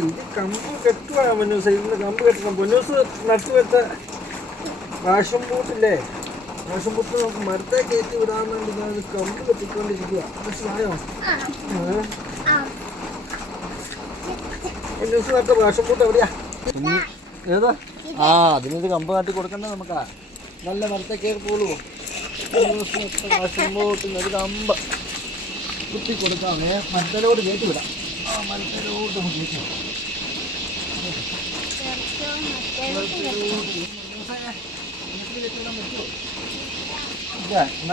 ഇത് കമ്പ് കെട്ടുവാണ് പൊന്നൂസ് ഇതിന് കമ്പ് കെട്ടണം. പൊന്നൂസ് നട്ടുവെച്ച റാഷൻ ബൂട്ടില്ലേ? റാഷൻ ബൂട്ട് നമുക്ക് മരത്തെ കയറ്റി വിടാൻ വേണ്ടി ഞാൻ കമ്പ് കെട്ടിക്കൊണ്ടിരിക്കുക മനസ്സിലായോ? പൊന്നൂസ് നട്ട റാഷൻ ബൂട്ട് എവിടെയാ? ഏതാ? ആ അതിനൊരു കമ്പ് കാട്ടി കൊടുക്കണ്ട നമുക്കാ. നല്ല മരത്തെ കയറി പോളൂ റാഷൻ ബൂട്ടിന് ഒരു കമ്പ് കുത്തി കൊടുക്കാമേ. മരത്തിലോട്ട് കയറ്റി വിടാം. ആ മരത്തിലോട്ട് നമുക്ക് കയറ്റി വിടാം.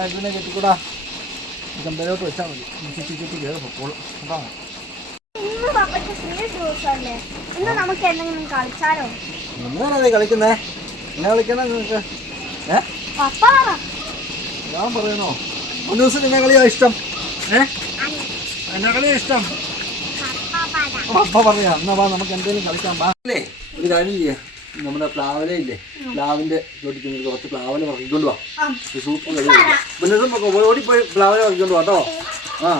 ഇതിനെ കെട്ടിക്കൂടാ? കമ്പയിലോട്ട് വെച്ചാൽ മതി. ചുറ്റി ചുറ്റി കയറി പൊക്കോളും. കേട്ടോ ഇന്ന് പപ്പയ്ക്ക് ഫ്രീ ദിവസമല്ലേ ഇന്ന് നമുക്ക് എന്തെങ്കിലും കളിച്ചാലോ നിങ്ങളാണേ കളിക്കുന്നേ? എന്നെ കളിക്കണേ നിങ്ങൾക്ക് ഞാൻ പറയണോ? ഒരു ദിവസം എന്നെ കളിയാ ഇഷ്ടം. ഏ? എന്നെ കളിയാ ഇഷ്ടം. അപ്പൊ പറ പറയാ എന്നാ വാ നമുക്ക് എന്തെങ്കിലും കളിക്കാൻ വാ. അല്ലേ? ഒരു കാര്യം ചെയ്യാം. നമ്മുടെ പ്ലാവല ഇല്ലേ? പ്ലാവിന്റെ ചോട്ടിക്കുന്ന കുറച്ച് പ്ലാവല പറക്കിക്കൊണ്ട് വാ. സൂപ്പർ ഓടിപ്പോയി പ്ലാവല പറക്കിക്കൊണ്ട് വാ കേട്ടോ. ആ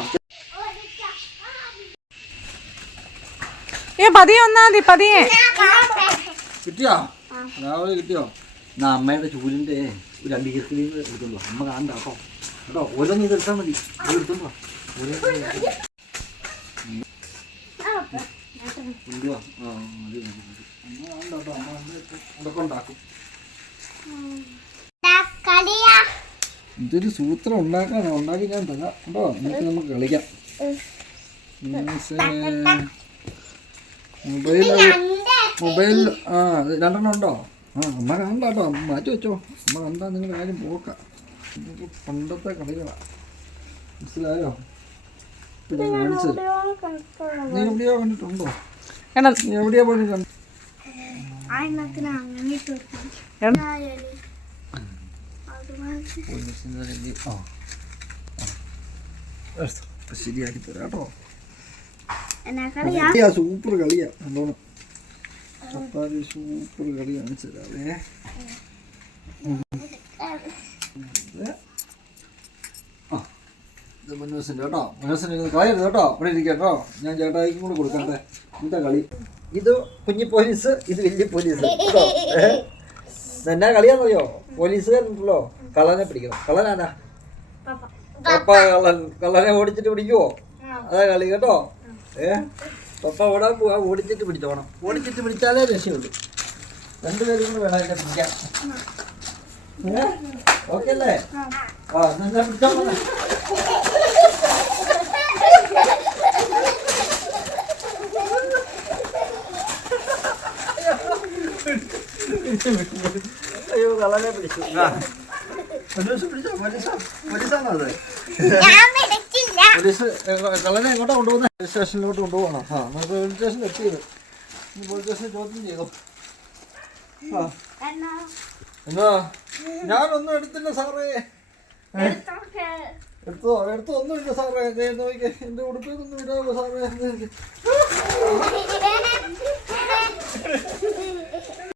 ഏ പതിയെ മതി പതിയെ. കിട്ടിയോ? രാവിലെ കിട്ടിയോ? എന്നാ അമ്മയുടെ ചൂലിന്റെ ഒരു രണ്ട് അമ്മ കാണണ്ട കേട്ടോ കേട്ടോ ഓരോന്ന് ഇത് എടുത്താൽ മതി ഇതൊരു സൂത്രം ഉണ്ടാക്കാനാ ഉണ്ടാക്കി ഞാൻ തരാം. കേട്ടോ എന്നിട്ട് നമുക്ക് കളിക്കാം. മൊബൈൽ മൊബൈൽ ആ രണ്ടെണ്ണം ഉണ്ടോ? ആ അമ്മ കണ്ടാട്ടോ കേട്ടോ അമ്മ മാറ്റി വെച്ചോ. അമ്മ കണ്ടാ നിങ്ങൾ കാര്യം പോക്ക ഇതൊക്കെ പണ്ടത്തെ കളികളാ. മനസ്സിലായോ? ഞാൻ കാണിച്ചത് നീ എവിടെയോ കണ്ടിട്ടുണ്ടോ? നീ എവിടെയോ പോയി ശരിയാക്കി തരാം കേട്ടോ. സൂപ്പർ കളിയാ? നല്ലോണം. സൂപ്പർ കളി കാണിച്ചു തരാവേ ഇത്. ആ, ഇത് മനോസിന്റെ കേട്ടോ. ഇത് കളയരുത് കേട്ടോ. ഇവിടെ ഇരിക്കാം കേട്ടോ. ഞാൻ ചേട്ടായിക്കും കൂടെ കൊടുക്കട്ടെ എന്താ കളി. ഇത് കുഞ്ഞി പോലീസ് ഇത് വലിയ പോലീസ്. കേട്ടോ? എന്നാ കളിയാന്നറിയോ? പോലീസുകാരുണ്ടല്ലോ കള്ളനെ പിടിക്കണം. കള്ളനാനാ പപ്പ കള്ളൻ. കള്ളനെ ഓടിച്ചിട്ട് പിടിക്കുവോ? അതാ കളി കേട്ടോ. ഏ? പപ്പ ഓടാൻ പോവാ. ഓടിച്ചിട്ട് പിടിച്ചോണം. ഓടിച്ചിട്ട് പിടിച്ചാലേ രക്ഷയുള്ളൂ. രണ്ടുപേരും കൂടെ വേണം എന്നെ ഏ? ഓക്കെ അല്ലേ? ആ എന്നാ പിടിച്ചോ. അയ്യോ കള്ളനെ പിടിച്ചു കള്ളനെ എങ്ങോട്ടാ കൊണ്ടുപോകുന്നത് പോലീസ് സ്റ്റേഷനിലോട്ട് കൊണ്ടുപോകണം? ആ നമുക്ക് പോലീസ് സ്റ്റേഷനിൽ എത്തിയത് ഇനി പോലീസ് സ്റ്റേഷനിൽ ചോദ്യം ചെയ്തു ആ. എന്നാ? ഞാനൊന്നും എടുത്തില്ല സാറേ. എടുത്തോ എടുത്തോ ഒന്നുമില്ല സാറേ. എന്റെ നോക്കിക്കേ. എന്റെ ഉടുപ്പിൽ ഇടാവോ സാറേ?